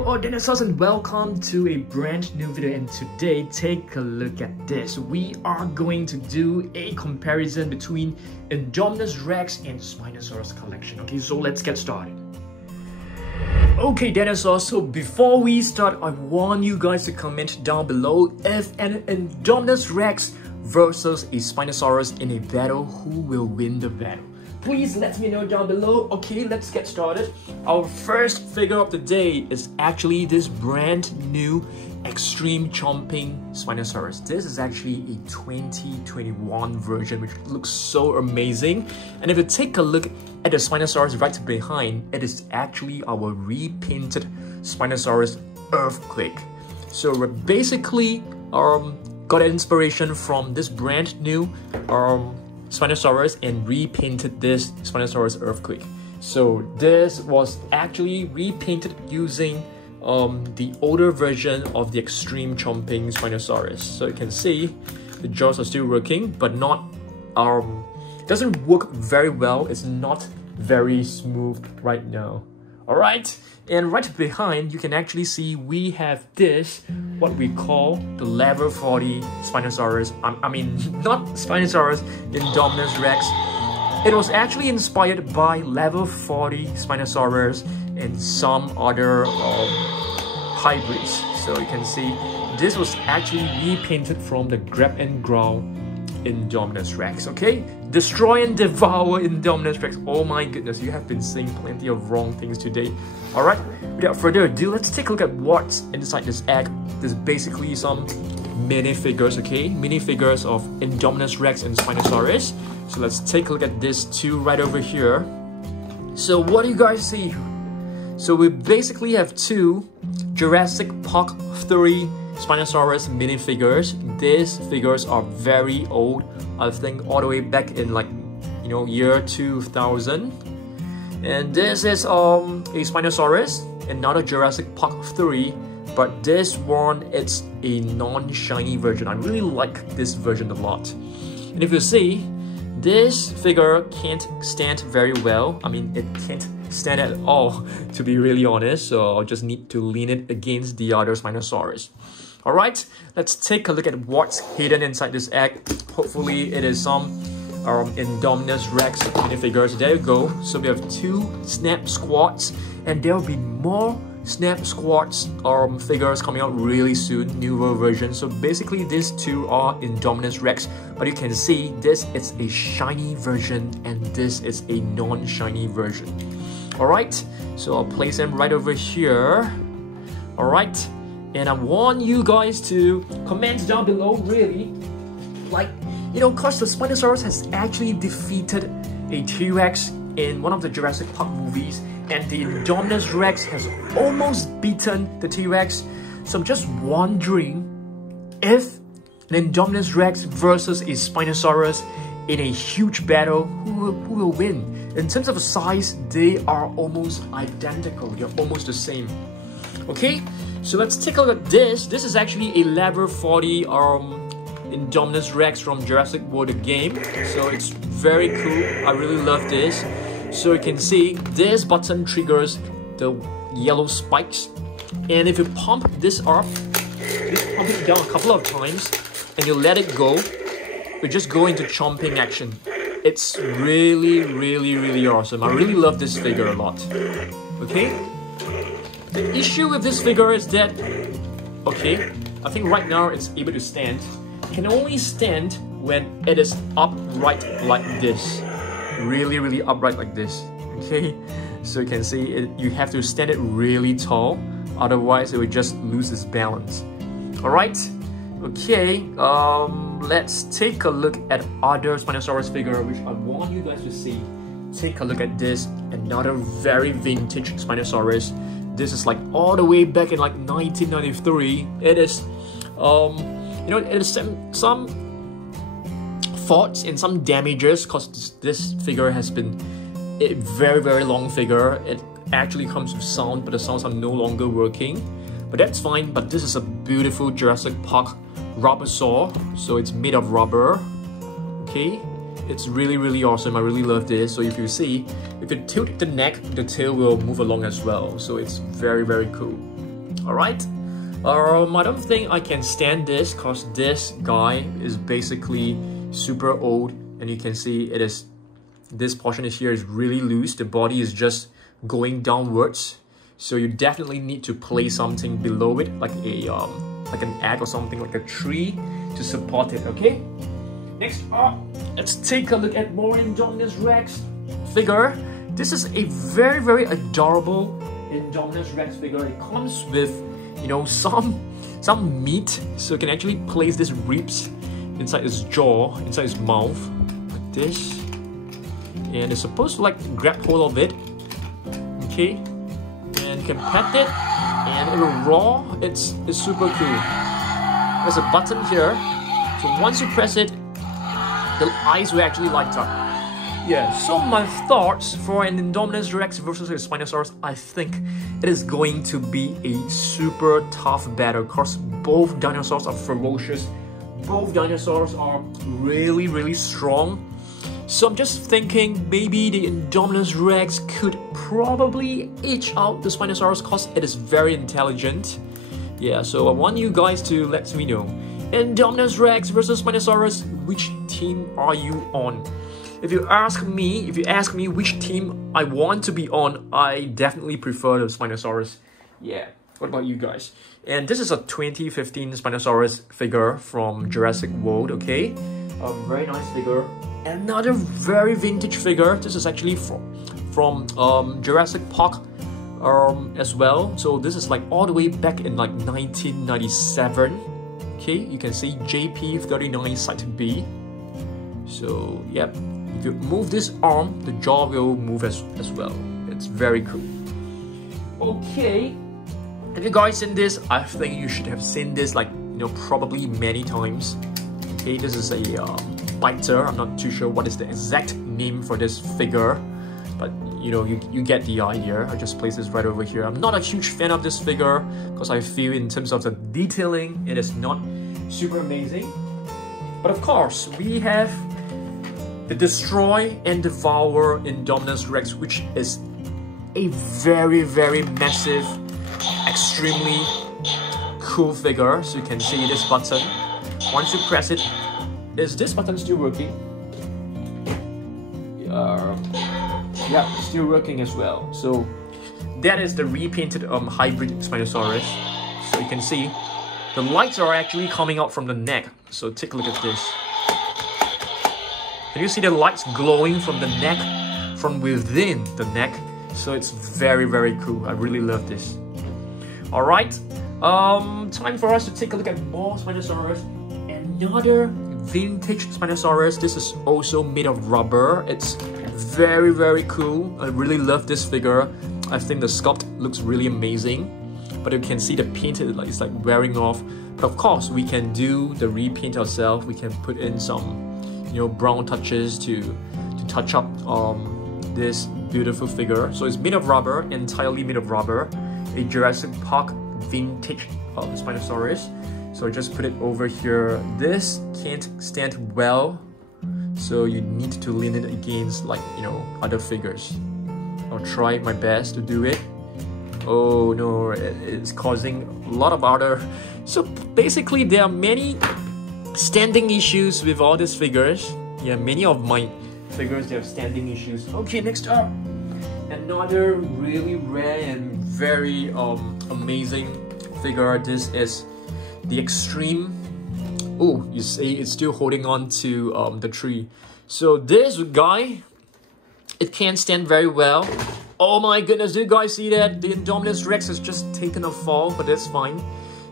Hello all dinosaurs and welcome to a brand new video, and today take a look at this. We are going to do a comparison between Indominus Rex and Spinosaurus collection. Okay, so let's get started. Okay dinosaurs, so before we start, I want you guys to comment down below if an Indominus Rex versus a Spinosaurus in a battle, who will win the battle. Please let me know down below. Okay, let's get started. Our first figure of the day is actually this brand new Extreme Chompin Spinosaurus. This is actually a 2021 version, which looks so amazing. And if you take a look at the Spinosaurus right behind, it is actually our repainted Spinosaurus Earthquake. So we're basically got an inspiration from this brand new Spinosaurus and repainted this Spinosaurus Earthquake. So this was actually repainted using the older version of the Extreme Chompin Spinosaurus. So you can see the jaws are still working, but not doesn't work very well. It's not very smooth right now. Alright, and right behind you can actually see we have this, what we call the level 40 Spinosaurus. I mean, not Spinosaurus, Indominus Rex. It was actually inspired by level 40 Spinosaurus and some other hybrids. So you can see this was actually repainted from the grab and ground Indominus Rex. Okay, destroy and devour Indominus Rex. Oh my goodness, you have been saying plenty of wrong things today. Alright, without further ado, let's take a look at what's inside this egg. There's basically some minifigures, okay? Minifigures of Indominus Rex and Spinosaurus. So let's take a look at this two right over here. So what do you guys see? So we basically have two Jurassic Park 3 Spinosaurus minifigures. These figures are very old. I think all the way back in year 2000. And this is a Spinosaurus, another Jurassic Park 3. But this one, it's a non-shiny version. I really like this version a lot. And if you see, this figure can't stand very well. I mean, it can't stand at all, to be really honest. So I'll just need to lean it against the other Spinosaurus. Alright, let's take a look at what's hidden inside this egg. Hopefully it is some Indominus Rex minifigures. There you go. So we have two Snap Squads, and there will be more Snap Squads figures coming out really soon, newer versions. So basically these two are Indominus Rex, but you can see this is a shiny version and this is a non-shiny version. Alright, so I'll place them right over here. Alright, and I want you guys to comment down below, really, cause the Spinosaurus has actually defeated a T-Rex in one of the Jurassic Park movies, and the Indominus Rex has almost beaten the T-Rex. So I'm just wondering if an Indominus Rex versus a Spinosaurus in a huge battle, who will win? In terms of size, they are almost identical. They're almost the same. Okay, so let's take a look at this. This is actually a level 40 Indominus Rex from Jurassic World the game. So it's very cool. I really love this. So you can see this button triggers the yellow spikes, and if you pump this up, just pump it down a couple of times and you let it go, we just go into chomping action. It's really awesome. I really love this figure a lot. Okay, the issue with this figure is that, okay, I think right now it's able to stand. It can only stand when it is upright like this. Really upright like this. Okay, so you can see it, you have to stand it really tall, otherwise it will just lose its balance. Alright, okay, let's take a look at other Spinosaurus figure which I want you guys to see. Take a look at this, another very vintage Spinosaurus. This is all the way back in 1993. It is it is some faults and some damages, because this figure has been a very long figure. It actually comes with sound, but the sounds are no longer working, but that's fine. But this is a beautiful Jurassic Park Rubbersaur, so it's made of rubber. Okay, it's really awesome. I really love this. So if you see, if you tilt the neck, the tail will move along as well. So it's very cool. Alright. I don't think I can stand this because this guy is basically super old, and you can see this portion here is really loose. The body is just going downwards, so you definitely need to place something below it, like an egg or something, like a tree, to support it. Okay. Next up, let's take a look at more Indominus Rex figure. This is a very, very adorable Indominus Rex figure. It comes with, you know, some meat, so you can actually place these ribs inside his jaw, inside his mouth, like this, and it's supposed to like grab hold of it. Okay, and you can pet it, and it will raw. It's super cool. There's a button here, so once you press it, the eyes will actually light up. Yeah, so my thoughts for an Indominus Rex versus a Spinosaurus, I think it is going to be a super tough battle because both dinosaurs are ferocious. Both dinosaurs are really, really strong. So I'm just thinking maybe the Indominus Rex could probably edge out the Spinosaurus because it is very intelligent. Yeah, so I want you guys to let me know. Indominus Rex versus Spinosaurus, which team are you on? If you ask me which team I want to be on, I definitely prefer the Spinosaurus. Yeah, what about you guys? And this is a 2015 Spinosaurus figure from Jurassic World, okay? A very nice figure. Another very vintage figure. This is actually from Jurassic Park as well. So this is like all the way back in like 1997. Okay, you can see JP39 Site B. So, yep. If you move this arm, the jaw will move as well. It's very cool. Okay, have you guys seen this? I think you should have seen this, like, you know, probably many times. Okay, this is a biter. I'm not too sure what is the exact name for this figure, but you know, you get the idea. I just place this right over here. I'm not a huge fan of this figure because I feel in terms of the detailing, it is not super amazing. But of course, we have the Destroy and Devour Indominus Rex, which is a very, very massive, extremely cool figure. So you can see this button. Once you press it, is this button still working? Yeah, it's still working as well. So that is the repainted hybrid Spinosaurus. So you can see the lights are actually coming out from the neck. So take a look at this. Can you see the lights glowing from the neck, from within the neck? So it's very, very cool. I really love this. Alright, time for us to take a look at more Spinosaurus. Another vintage Spinosaurus. This is also made of rubber. It's very, very cool. I really love this figure. I think the sculpt looks really amazing. But you can see the paint is like wearing off. But of course, we can do the repaint ourselves. We can put in some, you know, brown touches to touch up this beautiful figure. So it's made of rubber, entirely made of rubber. A Jurassic Park vintage Spinosaurus. So I just put it over here. This can't stand well, so you need to lean it against, like, you know, other figures. I'll try my best to do it. Oh no, it's causing a lot of other. So basically, there are many standing issues with all these figures. Yeah, many of my figures, they have standing issues. Okay, next up, another really rare and very amazing figure. This is the Extreme. Oh, you see it's still holding on to the tree. So this guy, it can't stand very well. Oh my goodness, do you guys see that? The Indominus Rex has just taken a fall, but that's fine.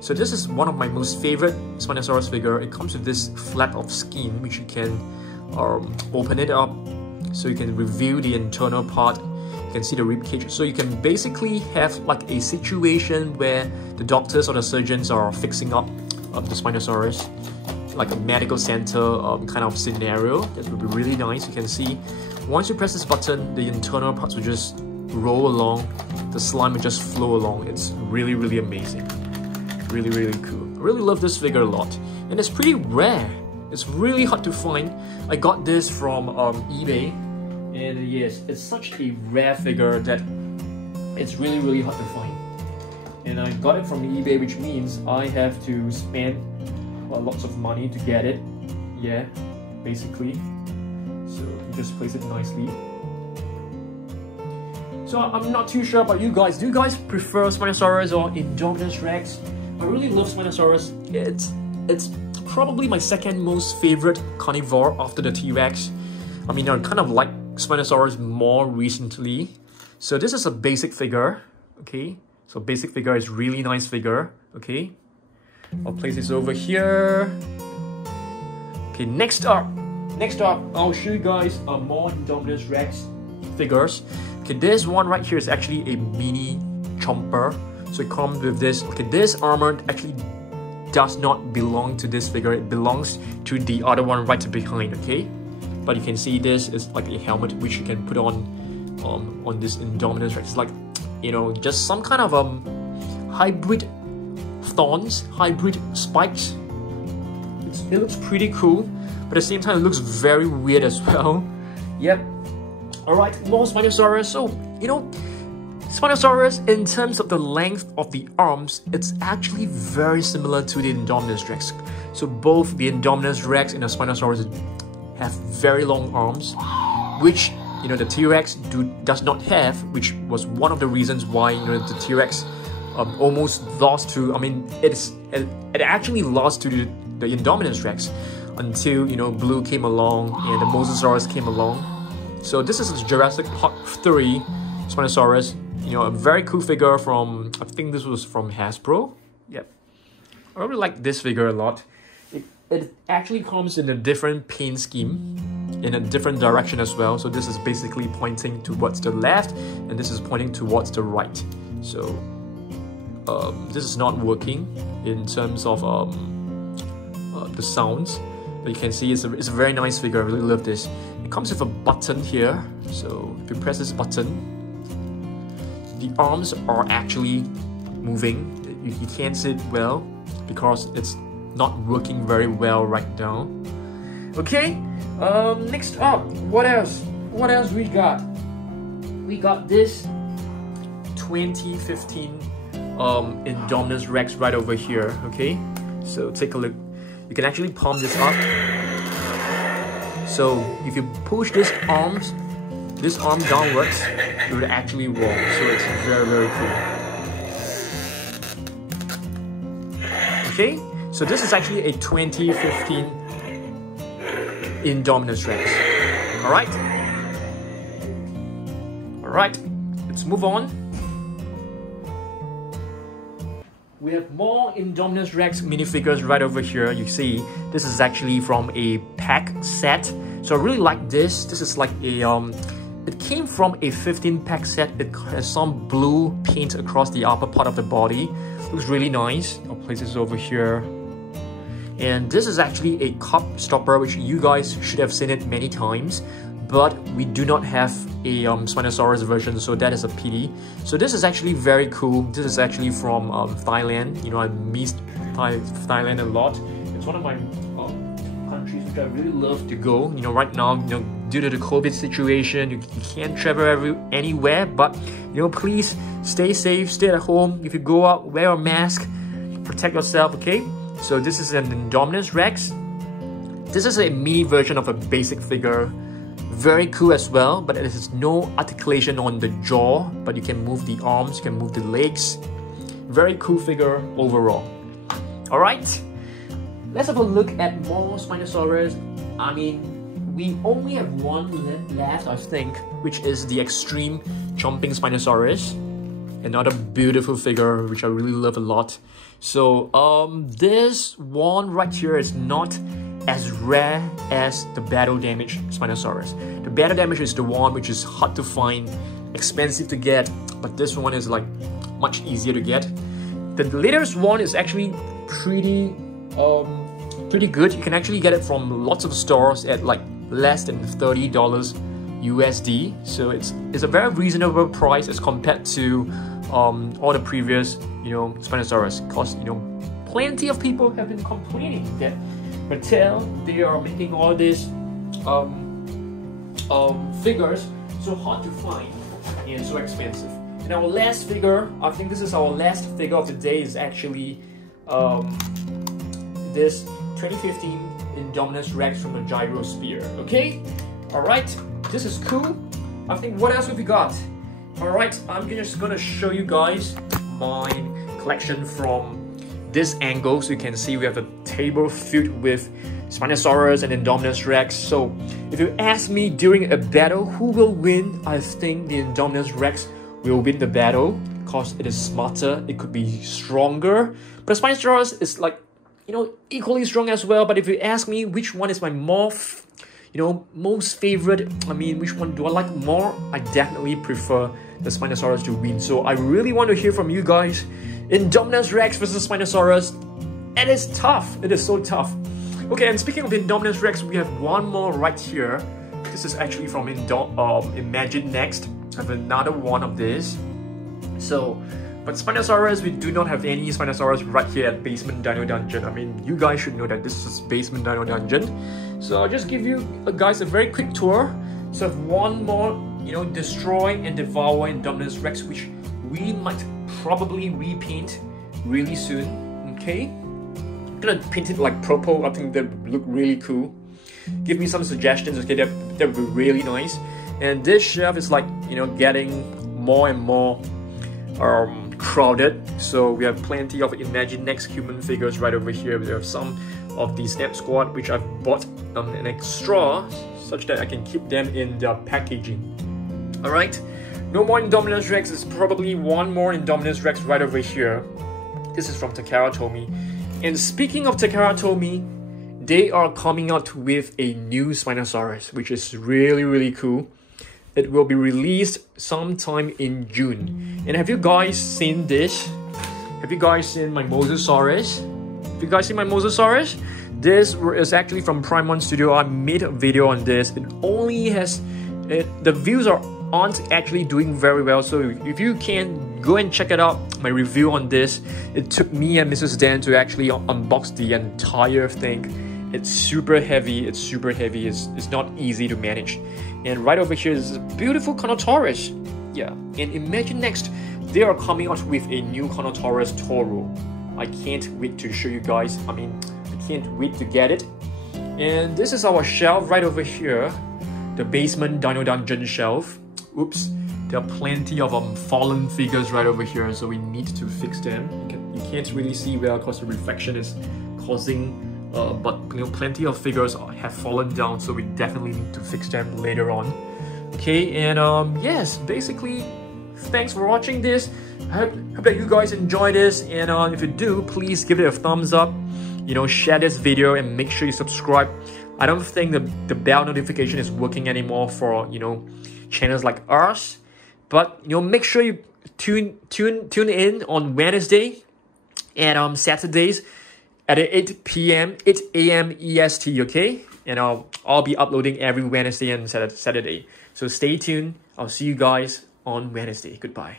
So this is one of my most favorite Spinosaurus figure. It comes with this flap of skin, which you can open it up, so you can reveal the internal part. You can see the rib cage. So you can basically have like a situation where the doctors or the surgeons are fixing up the Spinosaurus, like a medical center kind of scenario. That would be really nice. You can see once you press this button, the internal parts will just roll along. The slime will just flow along. It's really, really amazing. Really, really cool. I really love this figure a lot. And it's pretty rare. It's really hard to find. I got this from eBay. And yes, it's such a rare figure that it's really, really hard to find. and I got it from eBay, which means I have to spend lots of money to get it. Yeah, basically. So you just place it nicely. So I'm not too sure about you guys. Do you guys prefer Spinosaurus or Indominus Rex? I really love Spinosaurus. It's probably my second most favorite carnivore after the T-Rex. I mean, I kind of like Spinosaurus more recently. So this is a basic figure, okay? So basic figure is really nice figure, okay? I'll place this over here. Okay, next up, I'll show you guys more Indominus Rex figures. Okay, this one right here is actually a mini Chompin. So it comes with this. Okay, this armor actually does not belong to this figure. It belongs to the other one right behind, okay? But you can see this is like a helmet which you can put on this Indominus Rex. It's like, you know, just some kind of hybrid thorns, hybrid spikes. It looks pretty cool, but at the same time it looks very weird as well. Yep. Alright, more Spinosaurus. So, you know, Spinosaurus, in terms of the length of the arms, it's actually very similar to the Indominus Rex. So both the Indominus Rex and the Spinosaurus have very long arms, which, you know, the T-Rex does not have, which was one of the reasons why, you know, the T-Rex almost lost to, I mean, it actually lost to the Indominus Rex until, you know, Blue came along and the Mosasaurus came along. So this is Jurassic Park 3 Spinosaurus. You know, a very cool figure from, I think this was from Hasbro. Yep. I really like this figure a lot. It actually comes in a different paint scheme, in a different direction as well. So this is basically pointing towards the left, and this is pointing towards the right. So this is not working in terms of the sounds, but you can see it's a very nice figure. I really love this. It comes with a button here. So if you press this button, the arms are actually moving. You can't see it well because it's not working very well right now. Okay, next up, what else? What else we got? We got this 2015 Indominus Rex right over here. Okay, so take a look. You can actually palm this up. So if you push this arm downwards, it would actually roll. So it's very, very cool. Okay, so this is actually a 2015 Indominus Rex. Alright, let's move on. We have more Indominus Rex minifigures right over here. You see, this is actually from a pack set. So I really like this. This is like a it came from a 15-pack set. It has some blue paint across the upper part of the body. Looks really nice. I'll place this over here. And this is actually a cup stopper, which you guys should have seen it many times. But we do not have a Spinosaurus version, so that is a pity. So this is actually very cool. This is actually from Thailand. You know, I missed Thailand a lot. It's one of my countries which I really love to go. You know, right now, you know, due to the COVID situation, you can't travel anywhere. But, you know, please stay safe, stay at home. If you go out, wear a mask, protect yourself, okay? So this is an Indominus Rex. This is a mini version of a basic figure. Very cool as well, but it has no articulation on the jaw, but you can move the arms, you can move the legs. Very cool figure overall. Alright, let's have a look at more Spinosaurus. I mean, we only have one left, I think, which is the Extreme Chompin Spinosaurus. Another beautiful figure, which I really love a lot. So, this one right here is not as rare as the battle damage Spinosaurus. The battle damage is the one which is hard to find, expensive to get, but this one is like much easier to get. The latest one is actually pretty good. You can actually get it from lots of stores at like less than $30 USD. So it's a very reasonable price as compared to all the previous, you know, Spinosaurus. Because, you know, plenty of people have been complaining that Mattel, they are making all these figures so hard to find and so expensive. And our last figure, I think this is our last figure of the day, is actually this 2015 Indominus Rex from the Gyrosphere. Okay? Alright, this is cool. I think what else have we got? Alright, I'm just gonna show you guys my collection from this angle. So you can see we have a table filled with Spinosaurus and Indominus Rex. So if you ask me during a battle who will win, I think the Indominus Rex will win the battle because it is smarter, it could be stronger. But the Spinosaurus is like, you know, equally strong as well. But if you ask me which one is my most favorite, I mean, which one do I like more, I definitely prefer the Spinosaurus to win. So I really want to hear from you guys. Indominus Rex versus Spinosaurus. It is tough. It is so tough. Okay, and speaking of Indominus Rex, we have one more right here. This is actually from Imagine Next. I have another one of this. So, but Spinosaurus, we do not have any Spinosaurus right here at Basement Dino Dungeon. I mean, you guys should know that this is Basement Dino Dungeon. So I'll just give you guys a very quick tour. So I have one more, you know, Destroy and Devour Indominus Rex, which we might probably repaint really soon. Okay, I'm gonna paint it like purple. I think that would look really cool. Give me some suggestions. Okay, that would be really nice. And this shelf is like, you know, getting more and more crowded. So we have plenty of Imagine Next human figures right over here. We have some of the Snap Squad, which I've bought an extra such that I can keep them in the packaging. Alright, no more Indominus Rex. There's probably one more Indominus Rex right over here. This is from Takara Tomy. And speaking of Takara Tomy, they are coming out with a new Spinosaurus, which is really, really cool. It will be released sometime in June. And have you guys seen this? Have you guys seen my Mosasaurus? Have you guys seen my Mosasaurus? This is actually from Prime 1 Studio. I made a video on this. It only has... the views aren't actually doing very well. So if you can, go and check it out. My review on this. It took me and Mrs. Dan to actually unbox the entire thing. It's super heavy. It's super heavy. It's not easy to manage. And right over here is a beautiful Carnotaurus. Yeah. And Imagine Next, they are coming out with a new Carnotaurus Toro. I can't wait to show you guys. I mean, I can't wait to get it. And this is our shelf right over here. The Basement Dino Dungeon shelf. Oops. There are plenty of fallen figures right over here. So we need to fix them. You can't really see well because the reflection is causing... but you know, plenty of figures have fallen down, so we definitely need to fix them later on. Okay, and yes, basically, thanks for watching this. I hope that you guys enjoy this, and if you do, please give it a thumbs up. You know, share this video and make sure you subscribe. I don't think the bell notification is working anymore for, you know, channels like ours. But you know, make sure you tune in on Wednesday and Saturdays at 8 a.m. EST, okay? And I'll be uploading every Wednesday and Saturday. So stay tuned. I'll see you guys on Wednesday. Goodbye.